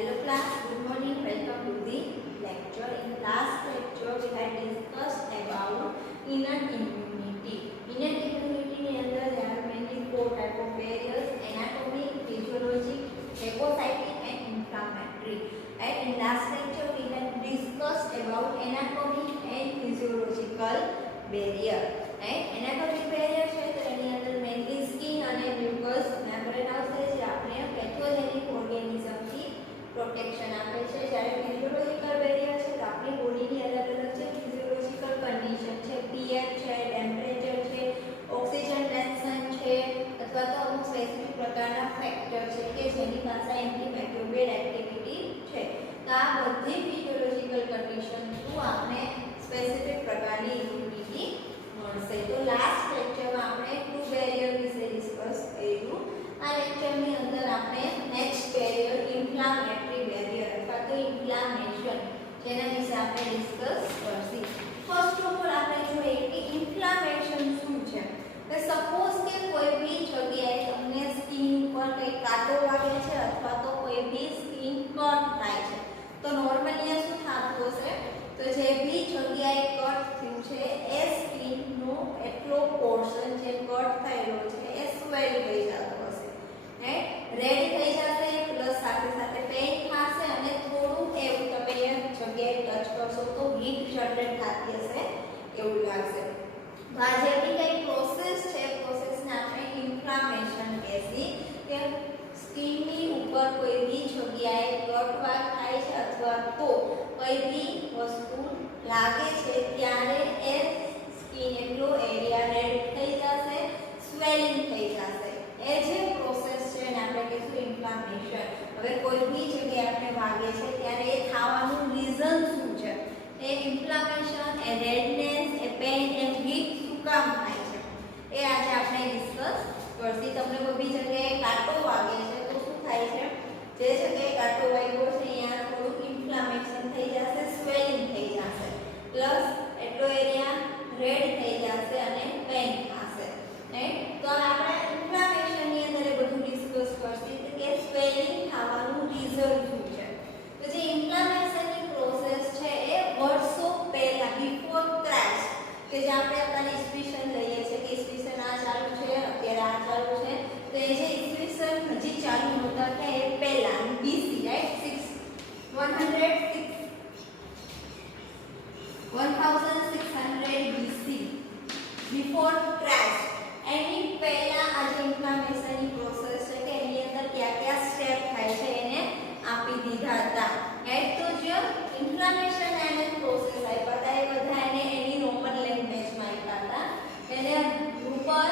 Hello class, good morning. Welcome to the lecture. In last lecture we had discussed about innate immunity. Innate immunity ની અંદર there are mainly four type of barriers: anatomic, physiologic, phagocytic and inflammatory. And in last lecture we had discussed about anatomic and physiological barrier. And anatomic barrier છે તો એની અંદર mainly skin અને mucous membrane આવશે જે આપણે pathogenic organism થી protection આપે છે. જ્યારે ફિઝિયોલોજીકલ બેરિયર છે તો આપણી બોડીની અલગ અલગ છે ફિઝિયોલોજીકલ કન્ડિશન છે, પીએચ છે, ટેમ્પરેચર છે, ઓક્સિજન ટેન્શન છે અથવા તો અમુક સ્પેસિફિક પ્રકારના ફેક્ટર છે કે જેની પાસે એન્ટીમાઇક્રોબિયલ એક્ટિવિટી છે. તો આ બધી ફિઝિયોલોજીકલ કન્ડિશન થ્રુ આપણે સ્પેસિફિક પ્રકારની ઇમ્યુનિટી મળશે. તો લાસ્ટ લેક્ચરમાં આપણે ટુ બેરિયર વિશે ડિસ્કસ કર્યું. આ લેક્ચરની અંદર આપણે નેક્સ્ટ બેરિયર ઇન્ફ્લામેટરી બેરિયર અથવા તો ઇન્ફ્લામેશન જેના વિશે આપણે ડિસ્કસ કરશું. ફર્સ્ટ ઓફ ઓલ આપણે જોઈએ કે ઇન્ફ્લામેશન શું છે. તો સપોઝ કે કોઈ બી જગ્યાએ તમને સ્કિન ઉપર કંઈ કાંટો વાગે છે અથવા તો કોઈ બી સ્કિન કટ થાય છે તો નોર્મલી શું થતું હશે તો જે બી જગ્યાએ કટ થયું છે એ સ્કિનનો એટલો પોર્શન જે કટ થયેલો છે એ સ્વેલ થઈ જતો હશે, રેડ થઈ જશે, પ્લસ સાથે સાથે પેઇન થશે અને થોડું એવું તમે એ જગ્યાએ ટચ કરશો તો હીટ જનરેટ થતી હશે એવું લાગશે. તો આ જે બી કંઈ પ્રોસેસ છે પ્રોસેસને આપણે ઇન્ફ્લામેશન કહેશી કે સ્કિનની ઉપર કોઈ બી જગ્યાએ કટવાગ થાય છે અથવા તો કોઈ બી વસ્તુ લાગે છે ત્યારે એ સ્કિન એટલો એરિયા રેડ થઈ જશે, સ્વેલિંગ થઈ જશે. એ જે પ્રોસેસ છે એને આપણે કહીશું ઇન્ફ્લામેશન. હવે કોઈ બી જગ્યાએ આપણે વાગે છે ત્યારે એ થવાનું રીઝન શું છે, એ ઇન્ફ્લામેશન, એ રેડનેસ, એ પેઇન, એ હીટ શું કામ થાય છે એ આજે આપણે ડિસ્કસ કરશું. તમને કોઈ બી જગ્યાએ કાંટો વાગે છે તો શું થાય છે, જે જગ્યાએ કાંટો વાગ્યો છે અહીંયા થોડું ઇન્ફ્લામેશન થઈ જશે, સ્વેલિંગ થઈ જશે, પ્લસ એટલો એરિયા રેડ થઈ જશે અને પેઇન થશે. તો આપણે ઇન્ફ્લામેશનની અંદર એ બધું ડિસ્કસ કરશું કે સ્વેલિંગ થવાનું રીઝન શું છે. તો જે ઇન્ફ્લામેશનની પ્રોસેસ છે એ વર્ષો પહેલા બિફોર ક્રાઇસ્ટ કે જે આપણે અત્યારે ઈસવીસન લઈએ છીએ કે ઈસવીસન આ ચાલુ છે અત્યારે આ ચાલુ છે તો એ જે ઈસવીસન હજી ચાલુ નહોતા કે એ પહેલા BC right 1600 BC before Christ એની પહેલા આ જે ઇન્ફ્લામેશનની પ્રોસેસ છે કે એની અંદર કયા કયા સ્ટેપ થાય છે એને આપી દીધા હતા. તો જે ઇન્ફ્લામેશન અને પ્રોસેસ આપ્યા હતા એ બધા એને એની રોમન લેંગ્વેજમાં આપ્યા હતા. એને રૂપર,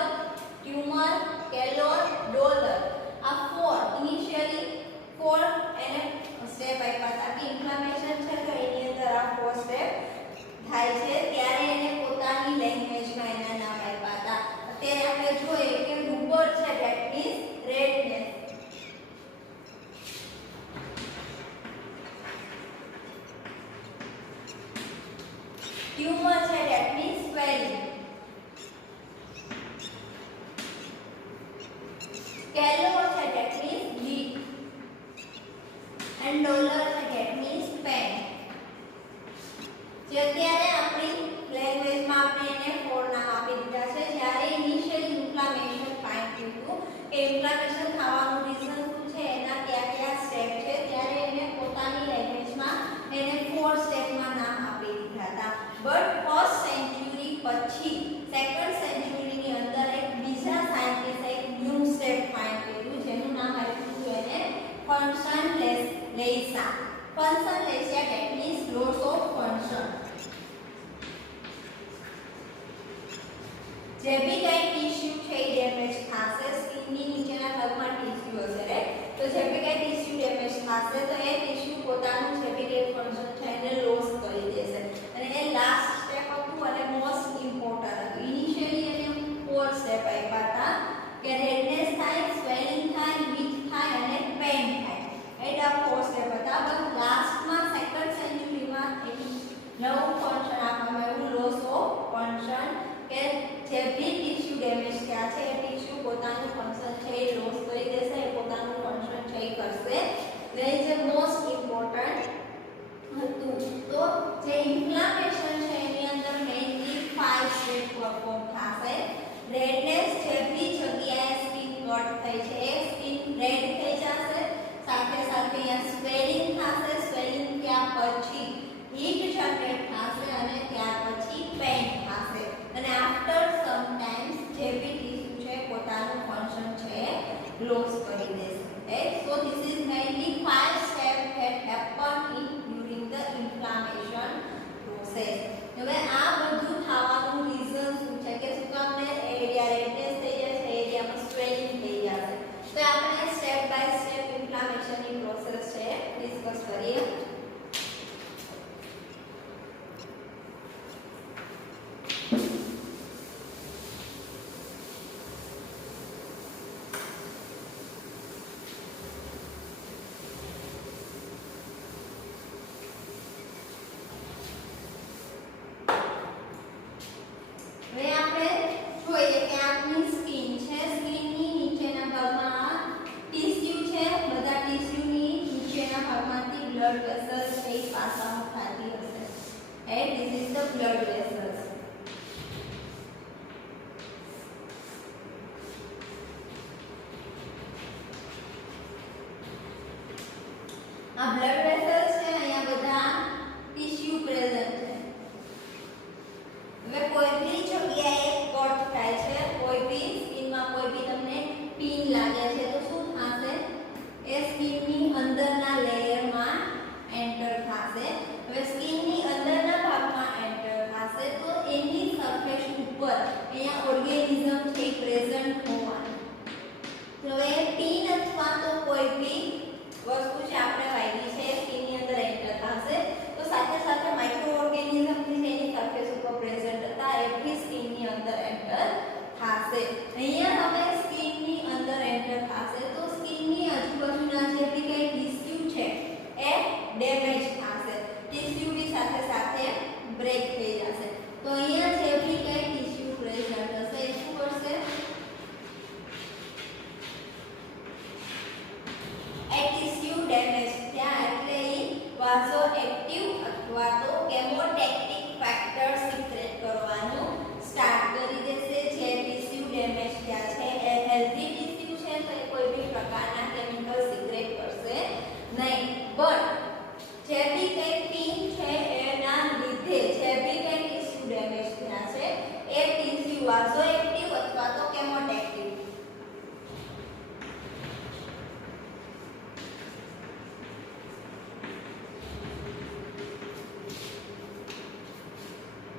ટ્યુમર, કેલોર, ડોલર આ ફોર ઇનિશિયલી ફોર એને સ્ટેપ આપ્યા હતા કે ઇન્ફ્લામેશન છે તો એની અંદર આ ફોર સ્ટેપ થાય છે ત્યારે એને પોતાની લેંગ્વેજમાં એના નામ આપ્યા હતા. અત્યારે આપણે જોઈએ કે રૂપર છે ધેટ મીન્સ રેડનેસ, ટ્યુમર છે ધેટ મીન્સ સ્વેલિંગ, કેલોર છે that means heat and dollar છે ધેટ મીન્સ પેન. જે અત્યારે આપણી લેંગ્વેજમાં આપણે એને ફોર નામ આપી દીધા છે. જ્યારે ઇનિશિયલી ઇન્ફ્લામેશન ફાઇન્ડ થયું કે ઇન્ફ્લામેશન થવાનું રીઝન શું છે એના કયા કયા સ્ટેપ છે ત્યારે એને પોતાની લેંગ્વેજમાં એને ફોર સ્ટેપમાં નામ આપી દીધા હતા. બટ ફર્સ્ટ સેન્ચુરી પછી સેકન્ડ સેન્ચુરીની અંદર એક બીજા સાયન્ટિસ્ટે એક ન્યૂ સ્ટેપ ફાઇન્ડ કર્યું જેનું નામ આપ્યું હતું એને ફંક્શનલેસા. ફંક્શનલેસા that means loss of function. જે બી કંઈ ટીશ્યુ છે એ ડેમેજ થશે, સ્કિનની નીચેના ભાગમાં ટીશ્યુ હશે રાઈટ, તો જે બી કંઈ ટીશ્યુ ડેમેજ થશે તો એ ટીશ્યુ પોતાનું જે બી કંઈ ફંક્શન છે એને લોસ કરી દેશે. અને એ લાસ્ટ સ્ટેપ હતું અને મોસ્ટ ઇમ્પોર્ટન્ટ હતું. ઇનિશિયલી એને ફોર સ્ટેપ આપ્યા હતા કે રેડનેસ થાય, સ્વેલિંગ થાય, હીટ થાય અને પેઇન થાય. રાઈટ આ ફોર સ્ટેપ હતા. પણ લાસ્ટમાં સેકન્ડ સેન્ચુરીમાં એક નવું ફંક્શન આપવામાં આવ્યું લોસ ઓફ ફંક્શન કે જે બી ટીશ્યુ ડેમેજ થયા છે એ ટીશ્યુ પોતાનું ફંક્શન છે એ લોસ કરી દેશે, એ પોતાનું ફંક્શન છે એ કરશે. જે મોસ્ટ જે ઇન્ફ્લામેશન છે એની અંદર મેઇનલી 5 સ્ટેપ પરફોર્મ થશે. રેડનેસ જે બી જગ્યાએ સ્કિન કટ થઈ છે એ સ્કિન રેડ થઈ જશે. સાથે સાથે અહીંયા સ્વેલિંગ થશે. સ્વેલિંગ થયા પછી હીટ જનરેટ થશે અને ત્યાર પછી પેઇન થશે અને આફ્ટર સમ ટાઈમ્સ જે બી ટીસ્યુ છે પોતાનું ફંક્શન છે લોસ કરી દેશે. Right? So this is mainly 5 steps that happen in during the inflammation process. હવે આ બધું થવાનું રીઝન શું છે કે શું કામ ને એરિયા રેડનેસ થઈ જાય છે, એરિયામાં સ્વેલિંગ થઈ જશે. તો આપણે સ્ટેપ બાય સ્ટેપ ઇન્ફ્લામેશનની પ્રોસેસ છે ડિસ્કસ કરીએ. હવે આપણે જોઈએ કે આપની સ્કિન છે. સ્કિનની નીચેના ભાગમાં ટીસ્યુ છે. બધા ટીસ્યુની નીચેના ભાગમાંથી બ્લડ વેસલ્સ છે એ પાસામાં થતી હશે. Right? This is the blood vessels. આ બ્લડ વેસલ્સ છે. અહીંયા બધા ટીસ્યુ પ્રેઝન્ટ છે. હવે કોઈ બી જગ્યાએ કટ થાય છે, કોઈ બી સ્કિનમાં કોઈ બી તમને પીન લાગે છે તો શું થશે? એ સ્કિનની અંદરના લેયરમાં એન્ટર થશે. હવે સ્કિનની અંદરના ભાગમાં એન્ટર થશે તો એની સરફેસ ઉપર અહીંયા ઓર્ગેનિઝમ છે પ્રેઝન્ટ હોવાનું. તો હવે પીન અથવા તો કોઈ બી વસ્તુ છે આપણે વાગી છે સ્કિનની અંદર એન્ટર થશે તો સાથે સાથે માઇક્રો ઓર્ગેનિઝમ છે એની સરફેસ ઉપર પ્રેઝન્ટ હતા એ બી સ્કિનની અંદર એન્ટર થશે. અહીંયા હવે સ્કિનની અંદર એન્ટર થશે તો સ્કિનની આજુબાજુના જે બી કઈ ટિશ્યુ છે એ ડેમેજ થશે. ટિશ્યુ બી સાથે સાથે બ્રેક થઈ જશે. તો અહીંયા જે બી કઈ ટિશ્યુ પ્રેઝન્ટ હશે એ શું કરશે? એ ટિશ્યુ ડેમેજ થયા એટલે એ વાઝો એક્ટિવ અથવા તો કેમોટેક્ટિક ફેક્ટર સિક્રેટ કરવાનું સ્ટાર્ટ કરી દેશે. જે ટિશ્યુ ડેમેજ થયા છે એ હેલ્ધી ટિશ્યુ છે તો એ કોઈ બી પ્રકારના કેમિકલ સિક્રેટ કરશે નહીં. બટ જે બી કઈ પીન છે એના લીધે જે બી કઈ ટિશ્યુ ડેમેજ થયા છે એ ટિશ્યુ વાઝો એક્ટિવ અથવા તો કેમોટેક્ટિવ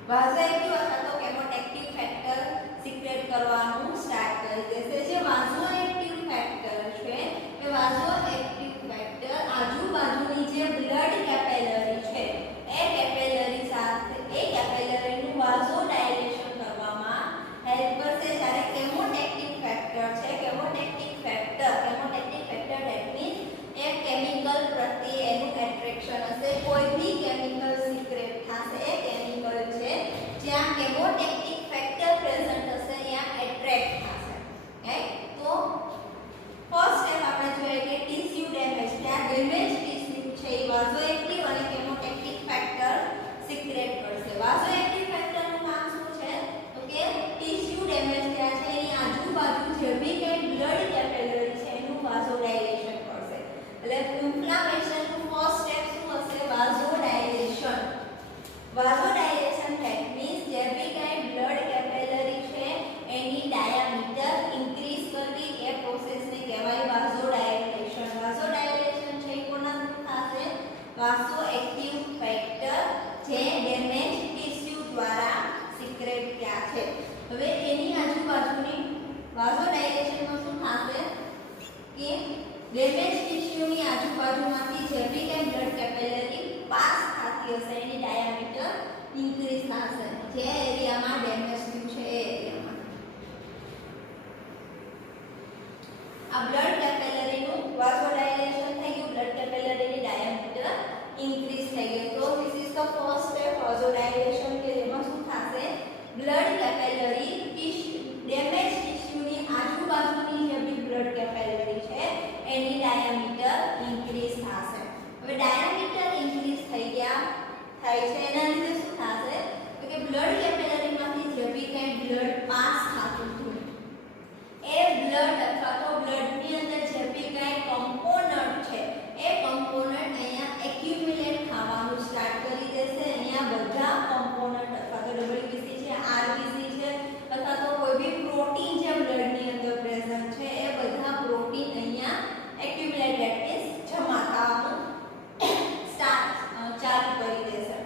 વાઝોએક્ટિવ અથવા તો કેમોટેક્ટિવ ફેક્ટર સિક્રેટ કરવાનું સ્ટાર્ટ કરી દેશે. જે વાઝોએક્ટિવ ફેક્ટર છે એ વાઝોએક્ટિવ ફેક્ટર આજુબાજુની જે બ્લડ કેપિલરી છે એ કેપિલરી સાથે એ કેપિલરીનું વાઝોડાયલેશન કરવામાં હેલ્પ કરશે. જ્યારે કેમોટેક્ટિવ ફેક્ટર છે કેમોટેક્ટિવ ફેક્ટર ધેટ મીન્સ એ કેમિકલ પ્રત્યે એનું એટ્રેક્શન હશે. કોઈ બી કેમિકલ સિક્રેટ થશે એ કેમિકલ છે જ્યાં કેમોટેક્ટિક ફેક્ટર પ્રેઝન્ટ હશે ત્યાં એટ્રેક્ટ થશે. રાઈટ? તો ફર્સ્ટ સ્ટેપ આપણે જોઈએ કે ટિશ્યુ ડેમેજ. ત્યાં ડેમેજ ટિશ્યુ છે એ વાઝોએક્ટિવ અને કેમોટેક્ટિક ફેક્ટર સિક્રેટ કરશે. વાઝોએક્ટિવ ફેક્ટરનું કામ શું છે? તો કે ટિશ્યુ ડેમેજ થયા છે એની આજુબાજુ જે બી કંઈ બ્લડ કેપિલરી છે એનું વાઝોડાયલેશન કરશે. એટલે ઇન્ફ્લામેશનનું ફર્સ્ટ સ્ટેપ શું હશે? વાઝોડાયલેશન. વાઝોડાયલેશન ધેટ મીન્સ જે બી કાંઈ બ્લડ કેપિલરી છે એની ડાયામીટર ઇન્ક્રીઝ કરવી એ પ્રોસેસને કહેવાય વાઝોડાયલેશન. વાઝોડાયલેશન છે એ કોના થ્રુ થશે? વાઝોએક્ટિવ ફેક્ટર જે ડેમેજ ટિશ્યુ દ્વારા સિક્રેટ થયા છે. હવે એની આજુબાજુની વાઝોડાયલેશનમાં શું થશે કે ડેમેજ ટિશ્યુની આજુબાજુમાંથી જે બી કાંઈ બ્લડ કેપિલરી પાસ થતી હશે એની ડાયામીટર ઇન્ક્રીઝ થશે. જે એરિયામાં ડેમેજ થયું છે એ એરિયામાં આ બ્લડ કેપિલરીનું વાઝોડાયલેશન થઈ ગયું. બ્લડ કેપિલરીની ડાયામીટર ઇન્ક્રીઝ થઈ ગઈ. તો this is the first step vasodilation કે જેમાં શું થશે? બ્લડ કેપિલરી ડેમેજ ટિશ્યુની આજુબાજુની જે બી બ્લડ કેપિલરી છે એની ડાયામીટર ઇન્ક્રીઝ થશે. હવે ડાયામીટર ઇન્ક્રીઝ થઈ ગયા થાય છે એના લીધે શું થશે તો કે બ્લડ કેપિલરીમાંથી જે બી કંઈ બ્લડ પાસ થતું હતું એ બ્લડ અથવા તો બ્લડની અંદર જે બી કંઈ કમ્પોનન્ટ છે એ કમ્પોનન્ટ અહીંયા એક્યુમ્યુલેટ થવાનું સ્ટાર્ટ કરી દેશે. અહીંયા બધા કમ્પોનન્ટ અથવા તો WBC છે, RBC છે અથવા તો કોઈ બી પ્રોટીન જે બ્લડની અંદર પ્રેઝન્ટ છે એ બધા પ્રોટીન અહીંયા એક્યુમ્યુલેટેડ મીન્સ જમા થવાનું ચાલુ કરી દેશે.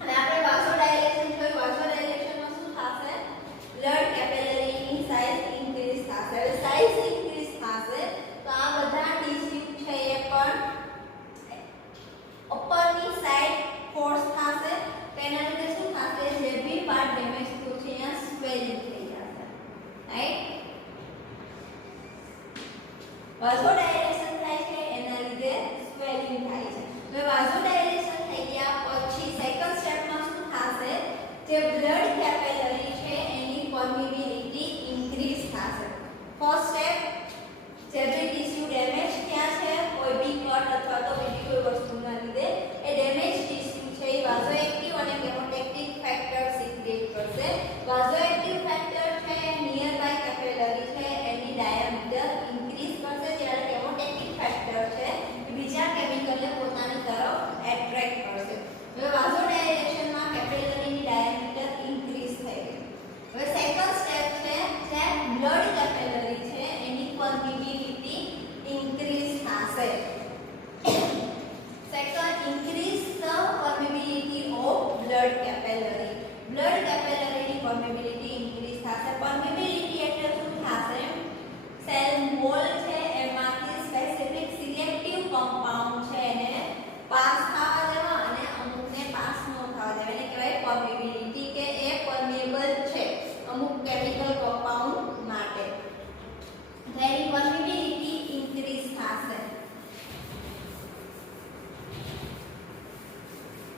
અને આપણે વાસોડાયલેશન જોયું. વાસોડાયલેશનમાં શું થશે? બ્લડ કેપિલરીની સાઇઝ ઇન્ક્રીઝ થશે. હવે સાઇઝ ઇન્ક્રીઝ થશે તો આ બધા ટીસ્યુ છે એ પણ ઉપરની સાઈડ ફોર્સ થશે. તેના લીધે શું થશે? જે બી પાર્ટ ડેમેજ થયું છે અહીંયા સ્વેલિંગ થઈ જશે. રાઈટ? વાસોડાયલેશન થાય છે એના લીધે સ્વેલિંગ થાય છે. હવે વાસોડાયલેશન થઈ ગયા પછી સેકન્ડ સ્ટેપમાં શું થશે? જે બ્લડ કેપિલરી છે એની પરમિબિલિટી ઇન્ક્રીઝ થશે. ફર્સ્ટ સ્ટેપ જે બી ટીસ્યુ ડેમેજ થયા છે કોઈ બી કટ અથવા તો બીજી કોઈ વસ્તુના લીધે એ ડેમેજ ટીસ્યુ છે એ વાઝોએક્ટિવ અને કેમોટેક્ટિક ફેક્ટર સિક્રેટ કરશે. વાઝોએક્ટિવ ફેક્ટર છે નિયર બાય કેપિલરી છે એની ડાયામીટર ઇન્ક્રીઝ કરશે, જ્યારે કેમોટેક્ટિક ફેક્ટર છે બીજા કેમિકલને પોતાની તરફ એટ્રેક્ટ કરશે. હવે વાઝોડાયલેશનમાં કેપિલરીની ડાયામીટર ઇન્ક્રીઝ થઈ ગઈ. હવે સેકન્ડ સ્ટેપ છે જે બ્લડ કેપિલરી છે એની પરમિબિલિટી ઇન્ક્રીઝ થશે. Second increase the permeability of blood capillary. Blood કેપિલરીની પરમિબિલિટી ઇન્ક્રીઝ થશે. પરમિબિલિટી એટલે શું થશે? સેલ વોલ છે એમાંથી સ્પેસિફિક સિલેક્ટિવ કમ્પાઉન્ડ છે એને પાસ થવા દેવા અને અમુકને પાસ ન થવા દેવા એને કહેવાય પરમિબિલિટી કે એ પરમિએબલ છે અમુક કેમિકલ કમ્પાઉન્ડ માટે. તેની પરમિબિલિટી ઇન્ક્રીઝ થશે.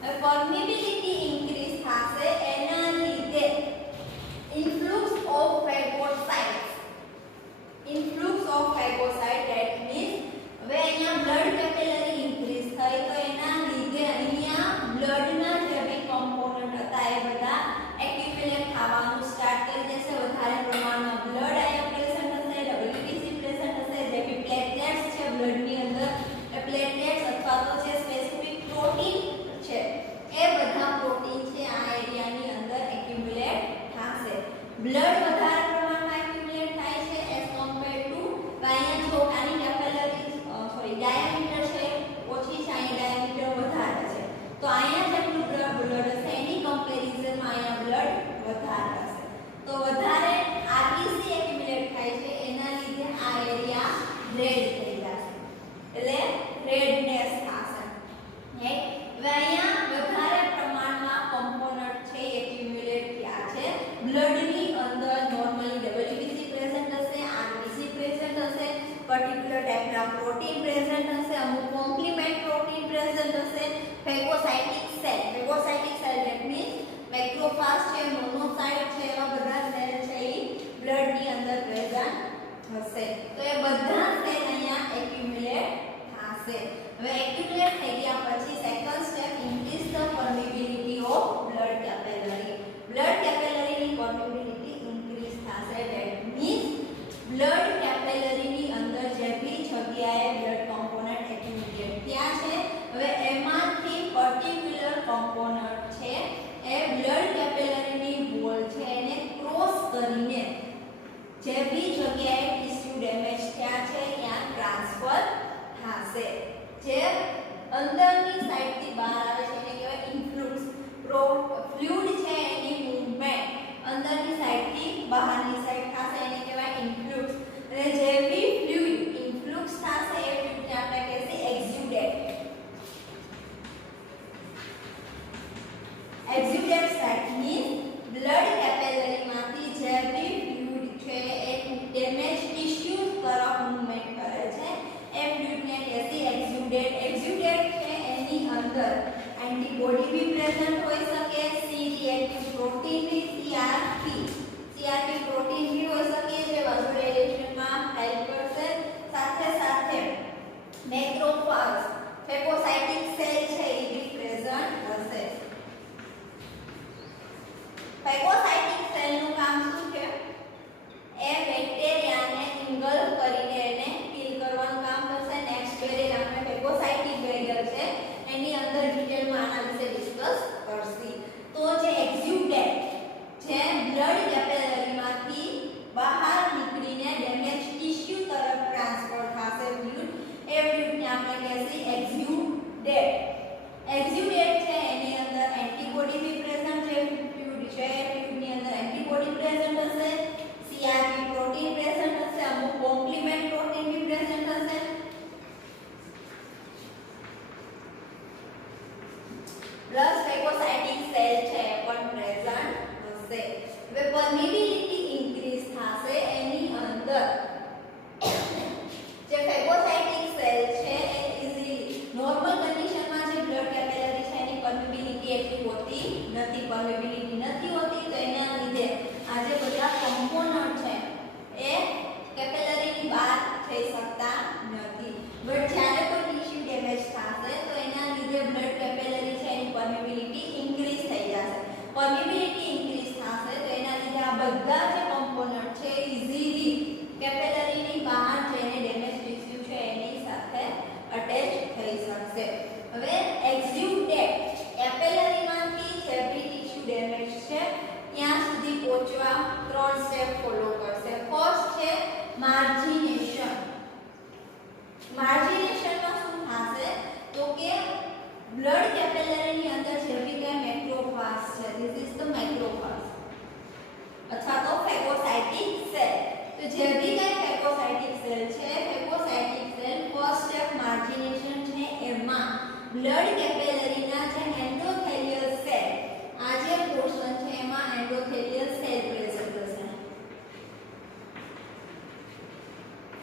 હવે પરમિબિલિટી ઇન્ક્રીઝ થશે એના લીધે ઇન્ફ્લુક્સ ઓફ ફેગોસાઇટ્સ. ઇન્ફ્લુક્સ ઓફ ફેગોસાઇટ ધેટ મીન્સ હવે અહીંયા બ્લડ કેપિલરી ઇન્ક્રીઝ થઈ તો એના લીધે અહીંયા બ્લડના જે બી કમ્પોનન્ટ હતા એ બધા એક્યુમ્યુલેટ થવાનું સ્ટાર્ટ કરી દેશે. વધારે પ્રમાણમાં બ્લડ અહીંયા પ્રેઝન્ટ હશે, WBC પ્રેઝન્ટ હશે, જે બી પ્લેટલેટ્સ છે બ્લડની અંદર એ પ્લેટલેટ્સ અથવા તો જે સ્પેસિફિક પ્રોટીન છે એ બધા પ્રોટીન છે આ એરિયાની અંદર એક્યુમ્યુલેટ થશે. બ્લડ વધારે પ્રમાણમાં એક્યુમ્યુલેટ થાય છે એઝ કમ્પેર ટુ અહીંયા જો આની કેપિલરી ડાયામીટર છે ઓછી છે, અહીંયા ડાયામીટર વધારે છે તો અહીંયા જેટલું બ્લડ હશે એની કમ્પેરિઝનમાં અહીંયા બ્લડ વધારે હશે. તો વધારે RBC એક્યુમ્યુલેટ થાય છે એના લીધે આ એરિયા રેડ થઈ જશે એટલે રેડનેસ થશે. રાઈટ? હવે અહીંયા વધારે પ્રમાણમાં કમ્પોનન્ટ છે એક્યુમ્યુલેટ થયા છે. બ્લડની અંદર નોર્મલી WBC પ્રેઝન્ટ હશે, RBC પ્રેઝન્ટ હશે, પર્ટિક્યુલર ટાઈપના પ્રોટીન પ્રેઝન્ટ હશે, અમુક કોમ્પ્લિમેન્ટ પ્રોટીન પ્રેઝન્ટ હશે, ફેગોસાઇટિક સેલ. ફેગોસાઇટિક સેલ ધેટ મીન્સ મેક્રોફાજ છે, મોનોસાઇટ છે એવા બધા સેલ છે એ બ્લડની અંદર પ્રેઝન્ટ હશે. તો એ બધા સેલ અહીંયા એક્યુમ્યુલેટ થશે. હવે એક્યુમ્યુલેટ થઈ ગયા પછી second step increase the permeability of blood capillary. Blood કેપિલરીની પરમિબિલિટી ઇન્ક્રીઝ થશે ધેટ મીન્સ બ્લડ કેપિલરીની અંદર જે બી જગ્યાએ બ્લડ કોમ્પોનન્ટ એક્યુમ્યુલેટ થયા છે હવે એમાંથી પર્ટિક્યુલર કોમ્પોનન્ટ છે એ બ્લડ કેપિલરીની વોલ છે એને ક્રોસ કરીને જે બી જગ્યાએ ટિશ્યુ ડેમેજ થયા છે ત્યાં ટ્રાન્સફર થશે. જે અંદરની સાઈડથી બહાર આવે છે એને કહેવાય ઇન્ફ્લુક્સ. ફ્લુઇડ છે એની મૂવમેન્ટ અંદરની સાઈડથી બહારની સાઈડ થશે એને કહેવાય ઇન્ફ્લુક્સ. અને જે બી ફ્લુઇડ ઇન્ફ્લુક્સ થશે એ ફ્લુઇડને આપણે કહીએ એક્ઝ્યુડેટ. એક્ઝ્યુડેટ સાઇટ મીન્સ બ્લડ કેપિલરીમાંથી જે બી ફ્લુઇડ છે એ ડેમેજ ટિશ્યુઝ તરફ મૂવમેન્ટ કરે છે એ ફ્લુઇડને કહેશે એક્ઝ્યુડેટ. એક્ઝ્યુડેટ છે એની અંદર એન્ટીબોડી બી પ્રેઝન્ટ હોઈ શકે, સી રિએક્ટિવ પ્રોટીન બી, CRP પ્રોટીન બી હોઈ શકે જે વાઝોડાયલેશનમાં હેલ્પ કરશે. સાથે સાથે મેક્રોફાજ ફેગોસાઇટિક સેલ છે એ બી પ્રેઝન્ટ હશે. એની અંદર ડિટેલમાં આના વિશે ડિસ્કસ કરશી. તો જે એક્ઝ્યુડેટ જે બ્લડ કેપિલરીમાંથી બહાર નીકળીને ડેમેજ ટિશ્યુ તરફ ટ્રાન્સફર થશે ફ્લુઇડ, એ ફ્લુઇડને આપણે કહેશી એક્ઝ્યુડેટ. એક્ઝ્યુડેટ છે એની અંદર એન્ટીબોડી બી પ્રેઝન્ટ છે, ફ્લુઇડ છે ફ્લુઇડની અંદર એન્ટીબોડી પ્રેઝન્ટ હશે, સીઆરપી પ્રોટીન પ્રેઝન્ટ હશે, અમુક કોમ્પ્લિમેન્ટ પ્રોટીન બી પ્રેઝન્ટ હશે, પ્લસ ફેગોસાઇટિક સેલ છે પણ પ્રેઝન્ટ હશે. હવે પરમિબિલિટી ઇન્ક્રીઝ થશે એની અંદર જે ફેગોસાઇટિક સેલ છે એ ઇઝીલી નોર્મલ કન્ડિશનમાં જે બ્લડ કેપિલરી છે એની પરમિબિલિટી એટલી હોતી નથી. પરમિબિલિટી નથી હોતી તો એના લીધે આ જે બધા કમ્પોનન્ટ છે એ કેપિલરીની બહાર થઈ શકતા નથી. બટ જ્યારે કોઈ ટિશ્યુ ડેમેજ થશે તો એના લીધે બ્લડ કેપિલરી છે એની પરમિબિલિટી ઇન્ક્રીઝ થઈ જશે. પરમિબિલિટી ઇન્ક્રીઝ થશે તો એના લીધે આ બધા જે કમ્પોનન્ટ છે ઇઝીલી કેપિલરીની બહાર જઈને ડેમેજ ટિશ્યુ છે એની સાથે અટેચ થઈ શકશે. હવે એક્ઝ્યુડેટ કેપિલરીમાંથી જે બી ટિશ્યુ ડેમેજ છે ત્યાં સુધી પહોંચવા 3 સ્ટેપ ફોલો કરશે. ફર્સ્ટ છે માર્જિનેશન. માર્જિનેશનમાં શું થશે તો કે બ્લડ કેપિલરીની અંદર જે બી કઈ મેક્રોફાસ છે, ધીસ ઇઝ ધ મેક્રોફાસ અથવા તો ફેગોસાઇટિક સેલ. તો જે બી કઈ ફેગોસાઇટિક સેલ છે, ફેગોસાઇટિક સેલ ફર્સ્ટ સ્ટેપ માર્જિનેશન છે એમાં બ્લડ કેપિલરીના જે એન્ડોથેલિયલ સેલ, આ જે પોર્શન છે એમાં એન્ડોથેલિયલ સેલ પ્રેઝન્ટ હશે.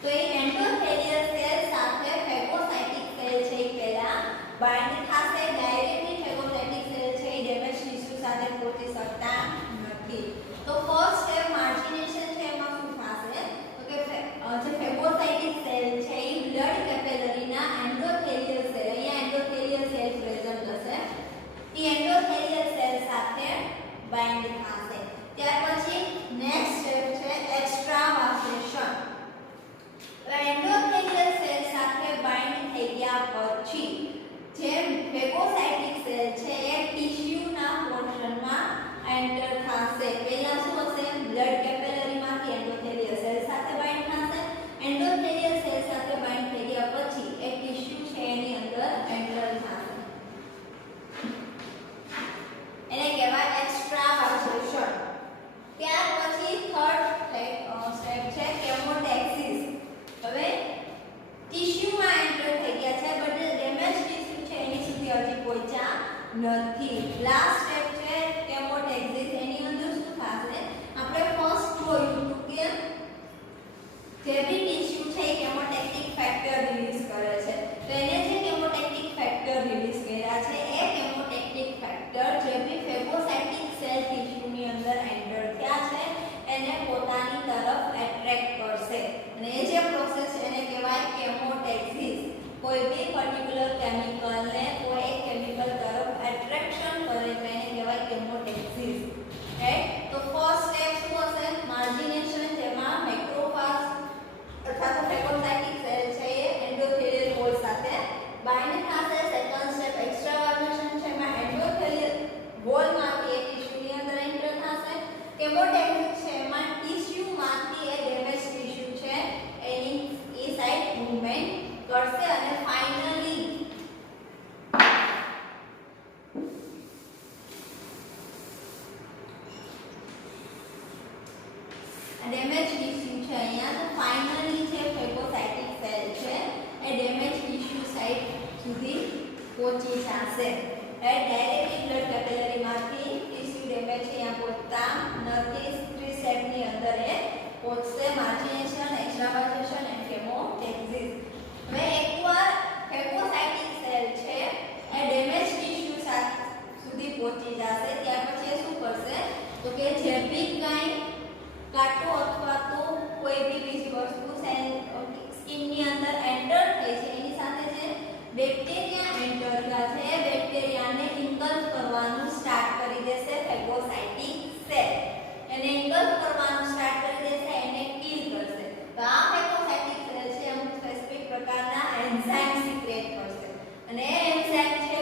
તો એ એન્ડોથેલિયલ સેલ સાથે ફેગોસાઇટિક સેલ છે એ પહેલા બાઇન્ડ થશે. ડાયરેક્ટલી ફેગોસાઇટિક સેલ છે એ ડેમેજ ટિશ્યુ સાથે પહોંચી શકતા નથી. તો ફર્સ્ટ સ્ટેપ માર્જિનેશન છે એમાં શું થશે તો કે જે ફેગોસાઇટિક સેલ છે એ બ્લડ કેપિલરીના એન્ડોથેલિયલ સેલ, અહીંયા એન્ડોથેલિયલ સેલ પ્રેઝન્ટ હશે, એ એન્ડોથેલિયલ સેલ સાથે બાઇન્ડ થશે. ત્યાર પછી નેક્સ્ટ સ્ટેપ છે એક્સ્ટ્રાવાસેશન. એન્ડોથેલિયલ સેલ સાથે બાઇન્ડ થઈ ગયા પછી જે ફેગોસાઇટિક સેલ છે એ ટિશ્યુના પોર્શનમાં એન્ટર થશે. પહેલા શું હશે બ્લડ કેપિલરીમાંથી એન્ડોથેલિયલ સેલ સાથે બાઇન્ડ થશે. એન્ડોથેલિયલ સેલ સાથે બાઇન્ડ થઈ ગયા પછી એ ટિશ્યુ છે એની અંદર એન્ટર થશે. એને કહેવાય એક્સ્ટ્રાવાસેશન. ત્યાર પછી થર્ડ સ્ટેપ છે કેમોટેક્સિસ. હવે ટિશ્યુમાં એન્ટર થઈ ગયા છે બટ ડેમેજ ટિશ્યુ છે એની સુધી હજી પહોંચ્યા નથી. લાસ્ટ સ્ટેપ છે કેમોટેક્સિસ. એની અંદર શું થશે આપણે ફર્સ્ટ જોયું કે જે બી ટિશ્યુ છે એ કેમોટેક્ટિક ફેક્ટર રિલીઝ કરે છે. તો એને જે કેમોટેક્ટિક ફેક્ટર રિલીઝ કર્યા છે એ કેમોટેક્ટિક ફેક્ટર જે બી ફેગોસાઇટિક સેલ ટિશ્યુની અંદર એન્ટર થયા છે એને પોતાની તરફ એટ્રેક્ટ કરશે અને એ જે પ્રોસેસ છે એને કહેવાય કેમોટેક્સિસ. કોઈ બી પર્ટિક્યુલર કેમિકલને કોઈ એક કેમિકલ તરફ એટ્રેક્શન કરે તો એને કહેવાય કેમોટેક્સિસ. રાઈટ. તો ફર્સ્ટ સ્ટેપ શું હશે માર્જિનેશન, જેમાં મેક્રોફાસ અથવા તો ફેગોસાઇટિક સેલ છે એ એન્ડોથેલિયલ વોલ સાથે બાઇન્ડ થશે. સેકન્ડ સ્ટેપ એક્સ્ટ્રાવાસેશન છે, એમાં એન્ડોથેલિયલ વોલમાંથી એ ટિશ્યુની અંદર એન્ટર થશે. કેમોટેક્સિસ છે એમાં ટિશ્યુમાંથી એ ડેમેજ ટિશ્યુ છે એની એ સાઇડ મૂવમેન્ટ કરશે અને ફાઇનલી ડેમેજ ટિશ્યુ છે અહીંયા તો ફાઇનલી જે ફેગોસાઇટિક સેલ છે એ ડેમેજ ટિશ્યુ સાઇડ સુધી પહોંચી જશે. ડાયરેક્ટલી બ્લડ કેપિલરીમાંથી ટિશ્યુ ડેમેજ અહીંયા પહોંચતા નથી. 3 સ્ટેપની અંદર એ પહોંચશે. માર્જિનેશન, એક્સ્ટ્રાવાસેશન એન્ડ કેમોટેક્સિસ. હવે એકવાર ફેગોસાઇટિક સેલ છે એ ડેમેજ ટિશ્યુ સુધી પહોંચી જશે ત્યાર પછી એ શું કરશે તો કે જે બી કાંઈ કાંટો અથવા તો કોઈ બી બીજી વસ્તુ સેલ સ્કિનની અંદર એન્ટર થઈ છે એની સાથે જે બેક્ટેરિયા એન્ટર થયા છે એ બેક્ટેરિયાને ઇન્ગલ્ફ કરવાનું સ્ટાર્ટ કરી દેશે ફેગોસાઇટિક સેલ. એને ઇન્ગલ્ફ કરવાનું સ્ટાર્ટ કરી દેશે, એને કિલ કરશે. તો આ ફેગોસાઇટિક સેલ છે અમુક સ્પેસિફિક પ્રકારના એન્ઝાઇમ સિક્રેટ કરશે અને એ એન્ઝાઇમ છે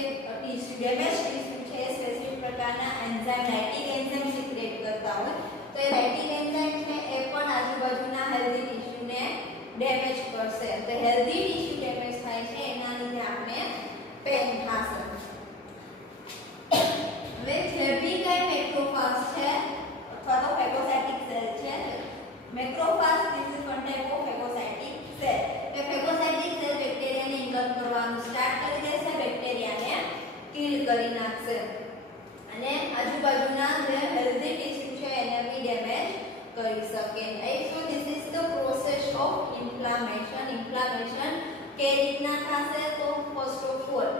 ટીસ્યુ ડેમેજ ટીસ્યુ છે સ્પેસિફિક પ્રકારના એન્ઝાઇમ લાઇટિક એન્ઝાઇમ સિક્રેટ કરતા હોય તો એ લાઇટિક એન્ઝાઇમ છે એ પણ આજુબાજુના હેલ્ધી ટીસ્યુને ડેમેજ કરશે તો હેલ્ધી ટીસ્યુ ડેમેજ થાય છે એના લીધે આપણે પેન થશે હવે જે બી કઈ મેક્રોફાજ છે અથવા તો ફેગોસાઇટિક સેલ છે macrophage is one type of phagocytic cell એ ફેગોસાઇટિક સેલ બેક્ટેરિયાને ઇન્કમ કરવાનું સ્ટાર્ટ કરી દેશે બેક્ટેરિયાને કિલ કરી નાખશે અને આજુબાજુના જે હેલ્ધી ટીસ્યુ છે એને બી ડેમેજ કરી શકે right so this is the process of inflammation કે રીતના થશે તો ફર્સ્ટ ઓફ ઓલ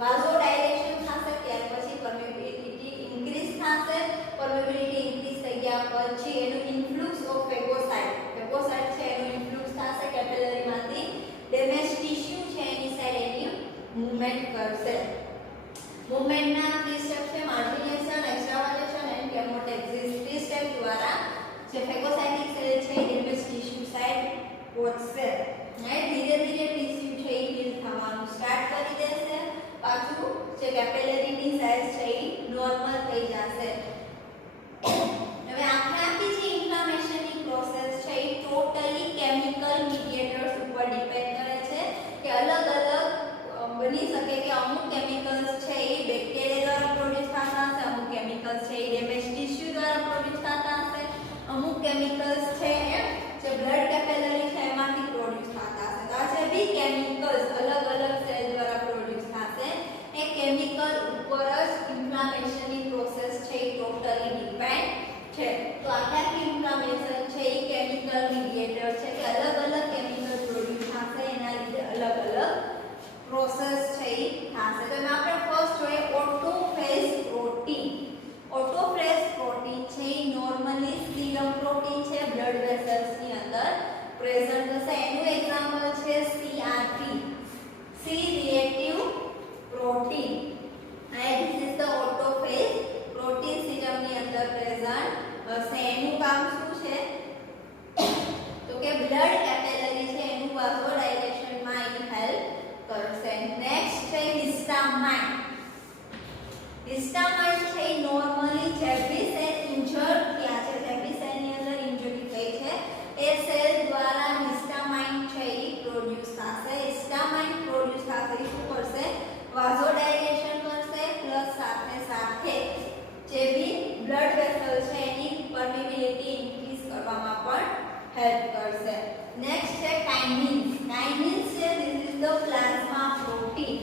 વાઝોડાયલેશન થશે ત્યાર પછી પરમેબિલિટી ઇન્ક્રીઝ થશે પરમેબિલિટી ઇન્ક્રીઝ થઈ ગયા પછી એનું ઇન્ફ્લુક્સ ઓફ ફેગોસાઇટ છે એનું ઇન્ફ્લુક્સ થશે કેપિલરીમાંથી ડેમેજ ટીસ્યુ છે એની સાઈડ એની મૂવમેન્ટ કરશે મૂવમેન્ટના 3 સ્ટેપ છે માર્જિનેશન એક્સ્ટ્રાવાલેશન એન્ડ કેમોટેક્સિસ 3 સ્ટેપ દ્વારા જે ફેગોસાઇટિક સેલ છે ડેમેજ ટીસ્યુ સાઈડ પહોંચશે રાઈટ ધીરે ધીરે ટીસ્યુ છે એ હીલ થવાનું સ્ટાર્ટ કરી દેશે પાછું જે કેપિલરીની સાઈઝ છે એ નોર્મલ થઈ જશે હવે આખી જે ઇન્ફ્લામેશનની પ્રોસેસ છે એ ટોટલી કેમિકલ મીડિયેટર્સ ઉપર ડિપેન્ડ કરે છે કે અલગ અલગ બની શકે કે અમુક કેમિકલ્સ છે એ બેક્ટેરિયા દ્વારા પ્રોડ્યુસ થતા હશે અમુક કેમિકલ્સ છે એ ડેમેજ ટીસ્યુ દ્વારા પ્રોડ્યુસ થતા હશે અમુક કેમિકલ્સ છે જે બ્લડ કેપિલરી છે એમાંથી પ્રોડ્યુસ થતા હશે તો આ જે બી કેમિકલ્સ અલગ અલગ સેલ દ્વારા પ્રોડ્યુસ થશે એ કેમિકલ ઉપર જ ઇન્ફ્લામેશનની પ્રોસેસ છે એ ટોટલી ડિપેન્ડ છે તો આખી ઇન્ફ્લામેશન છે એ કેમિકલ મીડિયેટર છે કે અલગ અલગ કેમિકલ પ્રોડ્યુસ થશે એના લીધે અલગ અલગ પ્રોસેસ છે એ થશે તો એમાં આપણે ફર્સ્ટ જોઈએ ઓટોફેજ પ્રોટીન છે એ નોર્મલી સીરમ પ્રોટીન છે બ્લડ વેસલ્સ ની અંદર પ્રેઝન્ટ હશે એનું એક્ઝામ્પલ છે CRP C reactive protein and this is the autophage protein serum ની અંદર પ્રેઝન્ટ હશે એનું કામ શું છે તો કે બ્લડ કેપિલરી છે એનું વાઝોડાયલેશન માં એ હેલ્પ કરશે નેક્સ્ટ છે હિસ્ટામાઇન છે નોર્મલી જે બી સેલ ઇન્જર્ડ થયા છે જે બી સેલ ની અંદર ઇન્જરી થઈ છે એ સેલ દ્વારા હિસ્ટામાઇન છે એ પ્રોડ્યુસ થશે હિસ્ટામાઇન પ્રોડ્યુસ થશે શું કરશે વાઝોડાયલેશન કરશે પ્લસ સાથે સાથે જે બી બ્લડ વેસલ છે એની પરમિબિલિટી ઇન્ક્રીઝ કરવામાં પણ હેલ્પ કરશે નેક્સ્ટ છે કાઇનિન્સ છે this is the plasma protein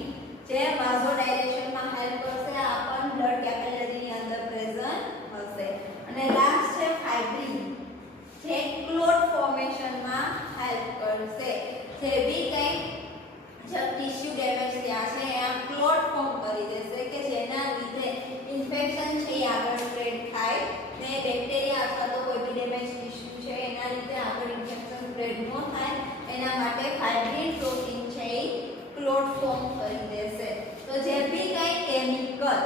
જે વાઝોડાયલેશન માં હેલ્પ કરશે આ પણ બ્લડ કેપિલરી ની અંદર પ્રેઝન્ટ હશે અને લાસ્ટ છે ફાઇબ્રિન જે ક્લોટ ફોર્મેશન માં હેલ્પ કરશે જે બી કઈ જે ટીસ્યુ ડેમેજ થયા છે એ આ ક્લોટ ફોર્મ કરી દેશે કે જેના લીધે ઇન્ફેક્શન છે એ આગળ સ્પ્રેડ થાય ને બેક્ટેરિયા અથવા તો કોઈ બી ડેમેજ ટીસ્યુ છે એના લીધે આગળ ઇન્ફેક્શન સ્પ્રેડ ન થાય એના માટે ફાઇબ્રિન પ્રોટીન છે એ ક્લોટ ફોર્મ કરી દેશે તો જે બી કઈ કેમિકલ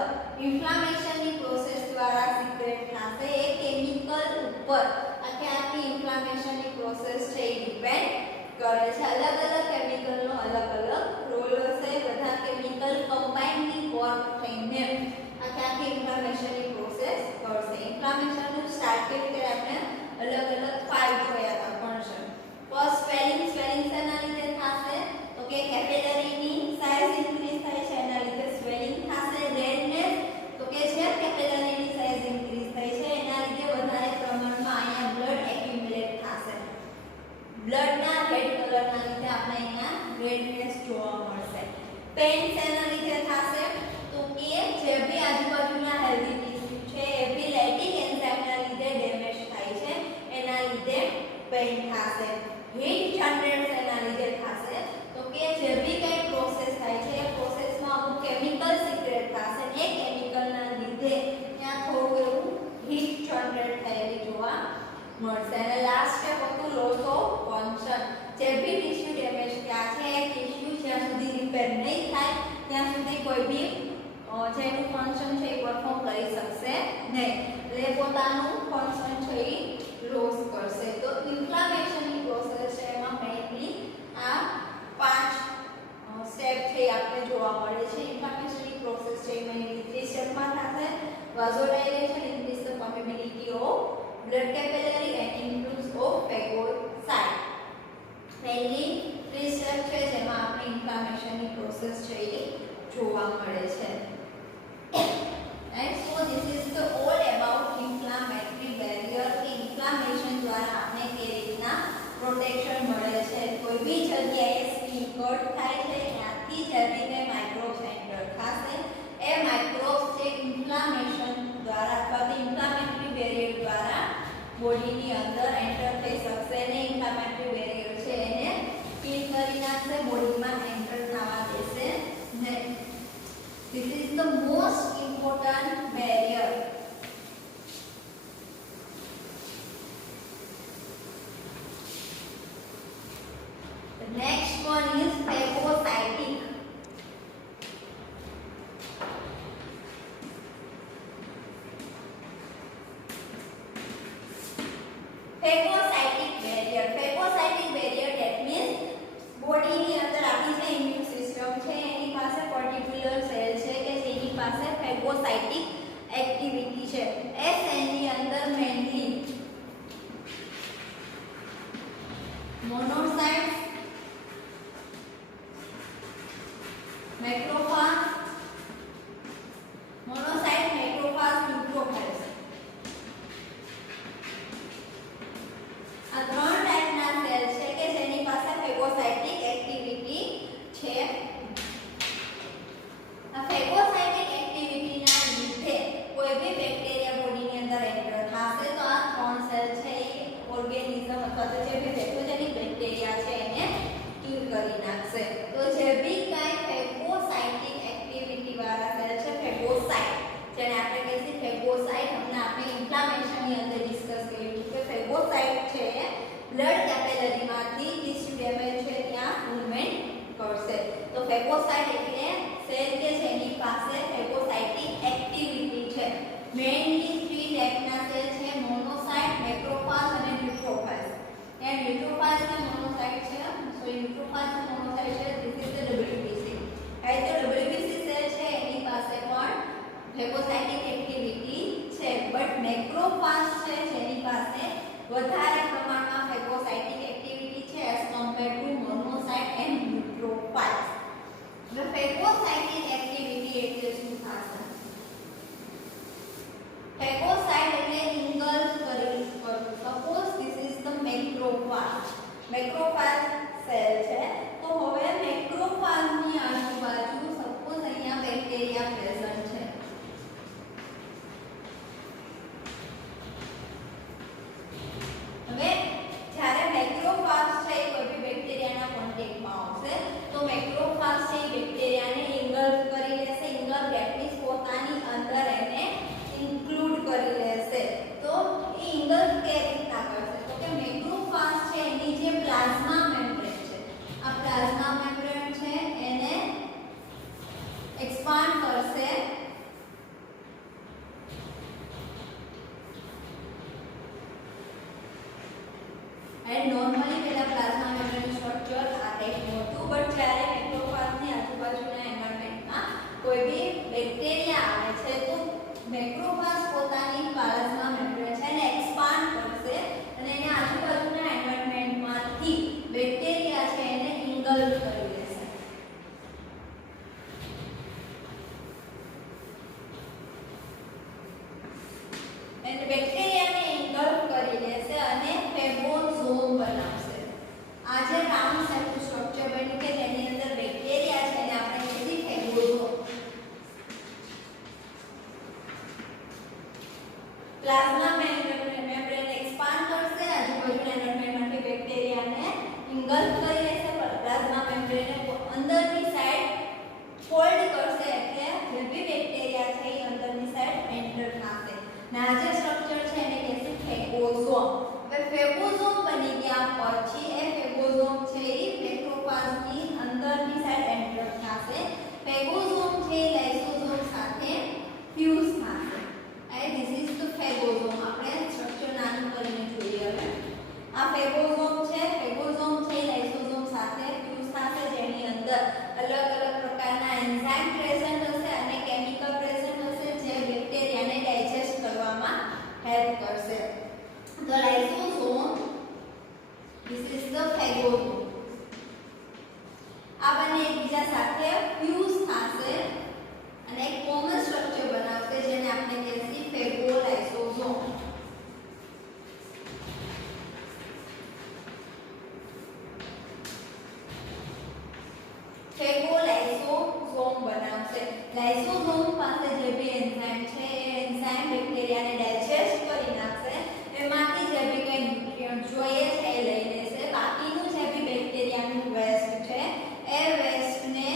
ઇન્ફ્લામેશનની પ્રોસેસ દ્વારા સિક્રેટ થશે એ કેમિકલ ઉપર આખી ઇન્ફ્લામેશનની પ્રોસેસ છે એ ડિપેન્ડ કરે છે અલગ અલગ કેમિકલનો અલગ અલગ રોલ હશે બધા કેમિકલ કમ્બાઇનલી વર્ક થઈને આખી ઇન્ફ્લામેશનની પ્રોસેસ કરશે ઇન્ફ્લામેશનનું સ્ટાર્ટ કેવી રીતે આપણે અલગ અલગ 5 જોયા હતા ફંક્શન ફર્સ્ટ સ્વેલિંગ શેના લીધે થશે તો કે કેપિલરીની સાઈઝ ઇન્ક્રીઝ થાય છે એના લીધે સ્વેલિંગ થશે રેડનેસ તો કે જે કેપિલરીની સાઈઝ ઇન્ક્રીઝ થાય છે એના લીધે વધારે પ્રમાણમાં અહીંયા બ્લડ એક્યુમ્યુલેટ થશે બ્લડના રેડ કલરના લીધે આપણે અહીંયા રેડનેસ જોવા મળશે પેન શેના લીધે થશે તો કે જે બી આજુબાજુના હેલ્ધી ટીસ્યુ છે એ બી લાઇટિક એન્ઝાઇમના લીધે ડેમેજ થાય છે એના લીધે પેન થશે હીટ જનરેટ શેના લીધે થશે તો કે જે બી કઈ પ્રોસેસ થાય છે એ પ્રોસેસમાં અમુક કેમિકલ સિક્રેટ થશે એ કેમિકલના લીધે ત્યાં થોડું એવું હીટ જનરેટ થયેલી જોવા મળશે અને લાસ્ટ સ્ટેપ હતું લોસ ઓફ ફંક્શન જે બી ટીસ્યુ ડેમેજ થયા છે એ ટીસ્યુ જ્યાં સુધી રિપેર નહીં થાય ત્યાં સુધી કોઈ બી જેનું ફંક્શન છે એ પરફોર્મ કરી શકશે નહીં એટલે પોતાનું ફંક્શન છે એ લોસ કરશે તો ઇન્ફ્લામેશનની પ્રોસેસ છે એમાં મેઇનલી આ 5 સ્ટેપ છે આપણે જોવા મળે છે blood capillary and influx of phagocyte. પહેલી ત્રી સ્ટેપ છે જેમાં આપણે ઇન્ફ્લામેશનની પ્રોસેસ છે એ જોવા મળે છે. And so this is the all about inflammatory barrier. કે ઇન્ફ્લામેશન દ્વારા આપણે કે રીતના પ્રોટેક્શન મળે છે. કોઈ બી જગ્યાએ સ્કિન કટ થાય છે ત્યાંથી જઈને માઇક્રોબ્સ એન્ટર થશે. એ માઇક્રોબ્સ જે ઇન્ફ્લામેશન દ્વારા અથવા તો ઇન્ફ્લામેટરી બેરિયર દ્વારા બોડીની અંદર એન્ટર થઈ શકશે ને ઇન્ફ્લામેટરી બેરિયર છે એને કિલ કરી નાખશે, બોડીમાં એન્ટર થવા દેશે નહીં. This is the most important barrier. The next one is phagocytic. Phagocytic barrier. Phagocytic barrier that means body ની અંદર આપણી જે immune system છે એની પાસે particular cell છે કે જેની પાસે phagocytic activity છે. એ cell ની અંદર mainly monocytes, macrophage, monocyte, macrophage, neutrophils આ ત્રણ ટાઈપના સેલ છે કે જેની પાસે ફેગોસાઇટિક એક્ટિવિટી છે. આ ફેગોસાઇટિક એક્ટિવિટીના લીધે કોઈ બી બેક્ટેરિયા બોડીની અંદર એન્ટર થશે તો આ ત્રણ સેલ છે એ ઓર્ગેનિઝમ અથવા તો જે બી પેથોજેનિક બેક્ટેરિયા છે એને કિલ કરી નાખશે. તો જે બી કાંઈ ફેગોસાઇટિક એક્ટિવિટી વાળા સેલ છે ફેગોસાઇટ જેને આપણે કહીએ છીએ ફેગોસાઇટ હમણાં આપણે ઇન્ફ્લામેશનની અંદર ડિસ્કસ કર્યું કે ફેગોસાઇટ છે બ્લડ કેપિલરીમાંથી ટિશ્યુ ડેમેજ છે ત્યાં મૂવમેન્ટ કરશે. તો ફેગોસાઇટ એટલે સેલ કે જેની પાસે ફેગોસાઇટિક એક્ટિવિટી છે. મેઇનલી થ્રી ટાઈપના સેલ છે મોનોસાઇટ, મેક્રોફાજ અને ન્યુટ્રોફાઇલ્સ. એ ન્યુટ્રોફાઇલ્સ અને મોનોસાઇટ છે. સો ન્યુટ્રોફાઇલ્સ અને મોનોસાઇટ છે ધીસ ઇઝ ધ WBC. એ તો WBC સેલ છે એની પાસે પણ ફેગોસાઇટિક એક્ટિવિટી છે. બટ મેક્રોફાજ છે જેની પાસે વધારે પ્રમાણમાં ફેગોસાઇટિક એક્ટિવિટી છે as compared to monocyte and neutrophils. The phagocytic activity એટલે શું થશે? Phagocyte એટલે engulf કરી suppose this is the macrophage. Macrophage cell છે. તો હવે macrophage ની આજુબાજુ સપોઝ અહીંયા બેક્ટેરિયા પ્રેઝન્ટ છે. હવે જ્યારે મેક્રોફાજ છે એ કોઈ બી બેક્ટેરિયાના કોન્ટેક્ટમાં આવશે તો મેક્રોફાજ છે એ બેક્ટેરિયાને ઇન્ગલ્ફ કરી લેશે. ઇન્ગલ્ફ ધેટ મીન્સ પોતાની અંદર એને ઇન્ક્લુડ કરી લેશે. તો એ ઇન્ગલ્ફ કે રીતના કરશે તો કે મેક્રોફાજ છે એની જે પ્લાઝમા મેમ્બ્રેન છે આ પ્લાઝમા મેમ્બ્રેન છે એને એક્સપાન્ડ કરશે and normally પેલા પ્લાઝમા મેમ્બ્રેન સ્ટ્રક્ચર આ ટાઈપનું હતું. બટ જ્યારે મેક્રોફાજની આજુબાજુના એન્વાયરમેન્ટમાં કોઈ બી બેક્ટેરિયા આવે છે તો મેક્રોફાજ પોતાની પ્લાઝમા મેમ્બ્રેન છે એને એક્સપાન્ડ કરશે અને એના આજુબાજુના એન્વાયરમેન્ટમાંથી બેક્ટેરિયા છે એને ઇન્ગલ્ફ કરી લેશે. અને બેક્ટેરિયાને ઇન્ગલ્ફ કરી લેશે અને ફેગોઝોમ બનાવશે. આ જે રાઉન્ડ શેપનું સ્ટ્રક્ચર બન્યું કે તેની અંદર બેક્ટેરિયા છે એને આપણે કહીએ ફેગોઝોમ. પ્લાઝમા મેમ્બ્રેન એક્સપાન્ડ કરશે, આજુબાજુના એન્વાયરમેન્ટમાંથી બેક્ટેરિયાને ઇન્ગલ્ફ કરી લેશે. પ્લાઝમા મેમ્બ્રેનને અંદરની સાઈડ ફોલ્ડ કરશે એટલે જે બી બેક્ટેરિયા છે એ અંદરની સાઈડ એન્ટર થશે. આ જે સ્ટ્રક્ચર છે એને કહેશે ફેગોઝોમ. હવે ફેગોઝોમ બની ગયા પછી એ ફેગોઝોમ છે એ મેક્રોફાજની અંદરની સાઈડ એન્ટર થશે. ફેગોઝોમ છે એ લાઇસોઝોમ સાથે ફ્યુઝ થશે. and this is the phagosome. આપણે સ્ટ્રક્ચર નાનું કરીને જોઈએ. હવે આ ફેગોઝોમ છે. ફેગોઝોમ છે લાઇસોઝોમ સાથે ફ્યુઝ થશે જેની અંદર અલગ અલગ પ્રકારના એન્ઝાઇમ પ્રેઝન્ટ હશે અને કેમિકલ પ્રેઝન્ટ હશે જે બેક્ટેરિયાને ડાયજેસ્ટ કરવામાં ફેગોઝોમ. આ બંને એકબીજા સાથે ફ્યુઝ થશે અને એક કોમન સ્ટ્રક્ચર બનાવશે જેને આપણે કહીએ ફેગોલાઇસોઝોમ. ફેગોલાઇસોઝોમ બનાવશે. લાઇસોઝોમ પાસે જે બી એન્ઝાઇમ છે એ એન્ઝાઇમ બેક્ટેરિયાને ડાયજેસ્ટ કરી નાખશે. એમાંથી જે બી કંઈ ન્યુટ્રિયન્ટ જોઈએ છે એ લઈ લેશે. બાકીનું જે બી બેક્ટેરિયાનું વેસ્ટ છે એ વેસ્ટને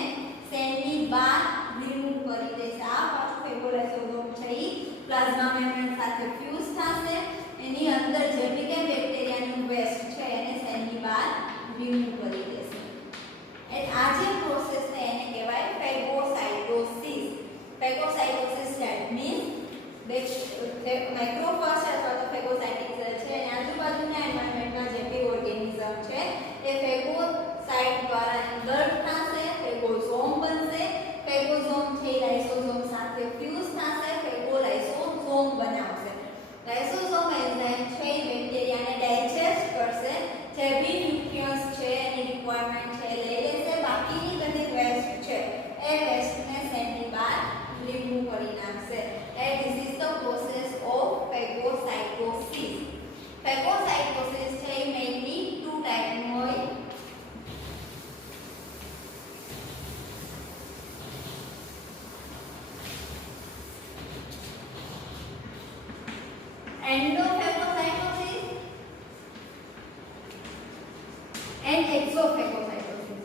સેલની બહાર રિમૂવ કરી દેશે. આ પાછું ફેગોલાઇસોઝોમ છે એ પ્લાઝ્મા મેમ્બ્રેન સાથે ફ્યુઝ થશે. એની અંદર જે બી કંઈ બેક્ટેરિયાનું વેસ્ટ છે એને સેલની બહાર રિમૂવ કરી દેશે. And આ જે પ્રોસેસ છે એને કહેવાય ફેગોસાઇટોસિસ. ફેગોસાઇટોસિસ that means માઇક્રોફાજ અથવા તો ફેગોસાઇટિક સેલ છે અને આજુબાજુના એન્વાયરમેન્ટમાં જે બી ઓર્ગેનિઝમ છે એ ફેગોસાઇટ દ્વારા એન્ગલ્ફ થશે, ફેગોઝોમ બનશે. ફેગોઝોમ છે લાઇસોઝોમ સાથે ફ્યુઝ થશે, ફેગોલાઇસોઝોમ બનાવશે. લાઇસોઝોમ એન્ઝાઇમ છે એ બેક્ટેરિયાને ડાયજેસ્ટ કરશે. જે બી ન્યુટ્રિયન્ટ્સ છે એની રિક્વાયરમેન્ટ છે લઈ લેશે. બાકીની બધી વેસ્ટ છે એ વેસ્ટને સેલની બહાર રિમૂવ કરી નાખશે. And this is the process of phagocytosis. Phagocytosis છે એ mainly two type નું હોય. Endophagocytosis and exophagocytosis.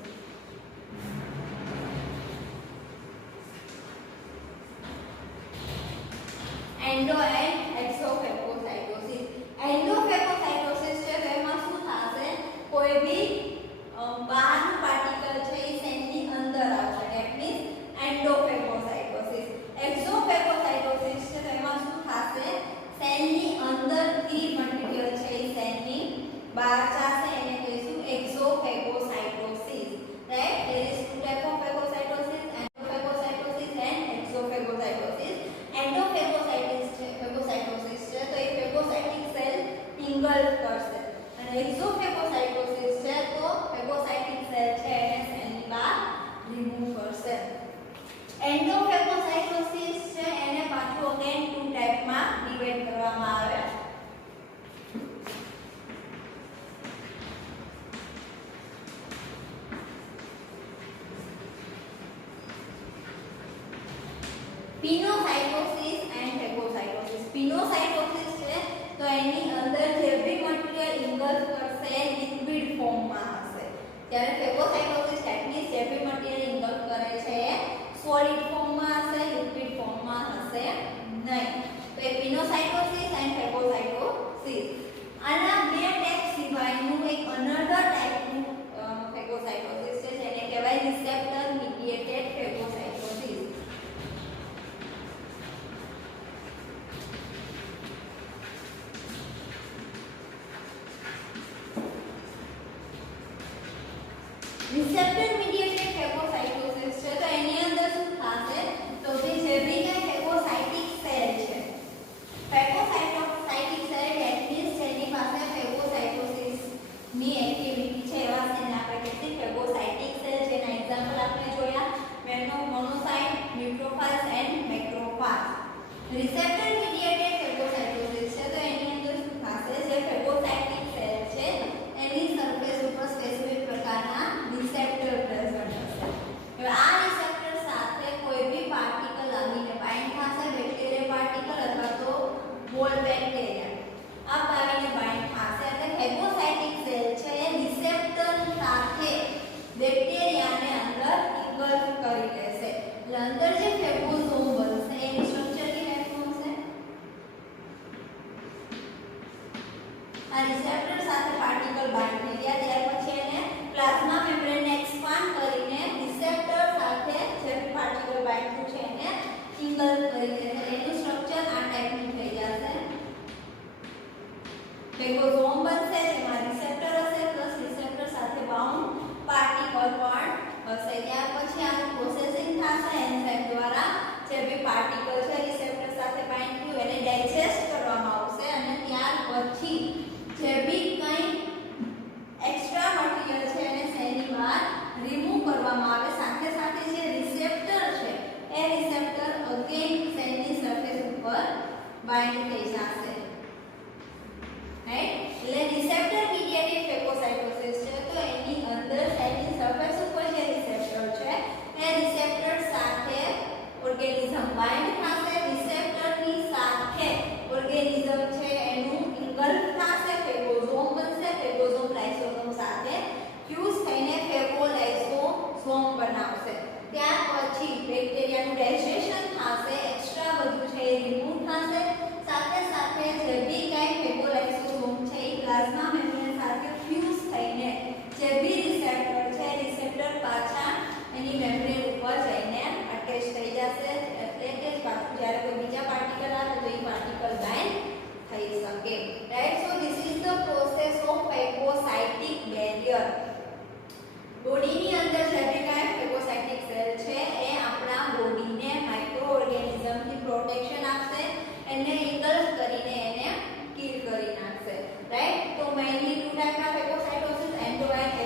Endo and exophagocytosis. Endophagocytosis છે તેમાં શું થશે? કોઈ બી બહારનું પાર્ટિકલ છે એ સેલની અંદર આવશે. That means એન્ડોફેગોસાઇટોસિસ. એક્ઝોફેગોસાઇટોસિસ છે તેમાં શું થશે? સેલની અંદરથી મટીરીયલ છે એ સેલની બહાર જશે. એને કહીશું એક્ઝોફેગોસાઇટોસિસ. Right? There is two type of phagocytosis, endophagocytosis and exophagocytosis. Endophagocytosis છે તો એ ફેગોસાઇટિક સેલ ઇંગલ્ફ કરશે અને એક્ઝોફેગોસાઇટોસિસ છે તો ફેગોસાઇટિક સેલ છે એને સેલની બહાર રિમૂવ કરશે. એન્ડોફેગોસાઇટોસિસ છે એને પાછું અગેન ટુ ટાઈપમાં ડિવાઇડ કરવામાં આવે. પિનોસાઇટોસિસ એન્ડ ફેગોસાઇટોસિસ. પિનોસાઇટોસિસ છે તો એની અંદર જે બી મટીરીયલ ઇંગલ્ફ કરશે એ લિક્વિડ ફોર્મમાં હશે. જ્યારે ફેગોસાઇટોસિસ ધેટ મીન્સ જે બી મટીરીયલ ઇંગલ્ફ કરે છે એ સોલિડ ફોર્મમાં હશે, લિક્વિડ ફોર્મમાં હશે નહીં. તો એ પિનોસાઇટોસિસ એન્ડ ફેગોસાઇટોસિસ. આના બે ટાઈપ સિવાયનું એક અનધર ટાઈપનું ફેગોસાઇટોસિસ છે જેને કહેવાય રિસેપ્ટર મીડિયેટેડ ફેગોસાઇટોસિસ. રિસેપ્ટર મીડિયેટેડ ફેગોસાઇટોસિસ છે તો એની અંદર શું થશે? તો કે જે બી કંઈ ફેગોસાઇટિક સેલ છે, ફેગોસાઇટિક સેલ ધેટ મીન્સ જેની પાસે ફેગોસાઇટોસિસ ની એક્ટિવિટી છે એવા સેલ આપણે કહીએ ફેગોસાઇટિક સેલ. જેના એક્ઝામ્પલ આપણે જોયા મોનોસાઇટ, ન્યુટ્રોફાઇલ્સ એન્ડ મેક્રોફાઇલ્સ. રિસેપ્ટર મીડિયેટેડ ફેગોસાઇટોસિસ છે તો એની અંદર શું થશે? જે ફેગોસાઇટિક સેલ છે એની સરફેસ ઉપર સ્પેસિફિક પ્રકારના રિસેપ્ટર પ્રેઝન્ટ હશે. હવે આ રિસેપ્ટર સાથે કોઈ બી પાર્ટિકલ આવીને બાઇન્ડ થશે, બેક્ટેરિયા પાર્ટિકલ અથવા તો બોલ બેક્ટેરિયા આવીને બાઇન્ડ થશે. એટલે ફેગોસાઇટિક સેલ છે એ રિસેપ્ટર સાથે બેક્ટેરિયાને અંદર ઇંગલ્ફ કરી લેશે. એટલે અંદર જે ફેગોઝોમ બનશે એની સ્ટ્રક્ચર કેવી બનશે? બાઇન્ડ થઈ જશે રાઈટ એટલે રિસેપ્ટર મીડિયેટેડ ફેગોસાઇટોસિસ છે તો એની અંદર સેલની સરફેસ ઉપર જે રિસેપ્ટર છે એ રિસેપ્ટર સાથે ઓર્ગેનિઝમ બાઇન્ડ થશે રિસેપ્ટરની સાથે ઓર્ગેનિઝમ છે એનું ઇન્ગલ્ફ થશે ફેગોઝોમ બનશે ફેગોઝોમ લાઇસોઝોમ સાથે ફ્યુઝ થઈને ફેગોલાઇસોઝોમ બનાવશે ત્યાર પછી બેક્ટેરિયાનું ડાયજેશન થશે એક્સ્ટ્રા બધું છે એ રિમૂવ થશે સાથે સાથે જે બી કાંઈ ફેગોલાઇસોઝોમ છે એ પ્લાઝ્મા મેમ્બ્રેન સાથે ફ્યુઝ થઈને જે બી રિસેપ્ટર છે રિસેપ્ટર પાછા એની મેમ્બ્રેન ઉપર જઈને અટેચ થઈ જશે એટલે કે પાછું જ્યારે કોઈ બીજા પાર્ટિકલ આવે તો એ પાર્ટિકલ બાઇન્ડ થઈ શકે right so this is the process of phagocytic barrier બોડીની અંદર જે બી કાંઈ ફેગોસાઇટિક સેલ છે એ આપણા બોડીને માઇક્રો ઓર્ગેનિઝમથી પ્રોટેક્શન આપશે એને ઇન્ગલ્ફ કરીને એને કિલ કરી નાખશે રાઈટ તો મેઇનલી ટુ ટાઈપના ફેગોસાઇટોસિસ એન્ડોવાઇન